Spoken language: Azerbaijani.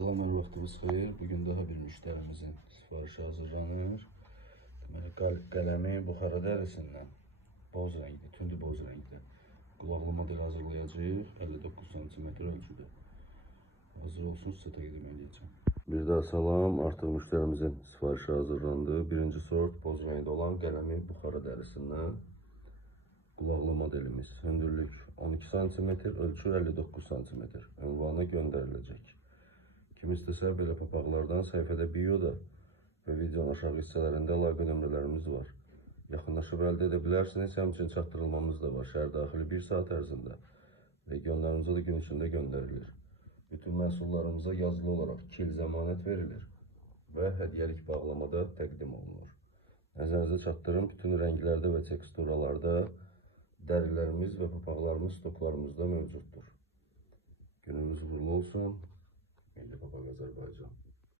Salam, hər vaxtınız xeyir. Bugün daha bir müştərimizin sifarişi hazırlanır. Deməli, qələmi buxara dərisindən boz rəngli, tündü boz rəngli qulaqlı model hazırlayacağıq. 59 cm ölçüdə. Hazır olsun, sizə təqdim edəcəm. Bir daha salam, artıq müştərimizin sifarişi hazırlandı. Birinci sort boz rəngdə olan qələmi buxara dərisindən qulaqlı modelimiz. Hündürlük 12 cm, ölçü 59 cm. Ünvana göndəriləcək. Kim istəsə belə papaqlardan səhifədə bioda və videonun aşağı hissələrində əlaqə nömrələrimiz var. Yaxınlaşıb əldə edə bilərsiniz. Həmçinin çatdırılmamız da var. Şəhər daxili 1 saat ərzində. Regionlarımıza da gün içində göndərilir. Bütün məhsullarımıza yazılı olaraq 2 il zəmanət verilir və hədiyyəlik bağlamada təqdim olunur. Nəzərinizə çatdırım, bütün rənglərdə və teksturalarda dərilərimiz və papaqlarımız stoklarımızda mövcuddur. Günümüz uğurlu olsun. Milli Papaq Azərbaycan.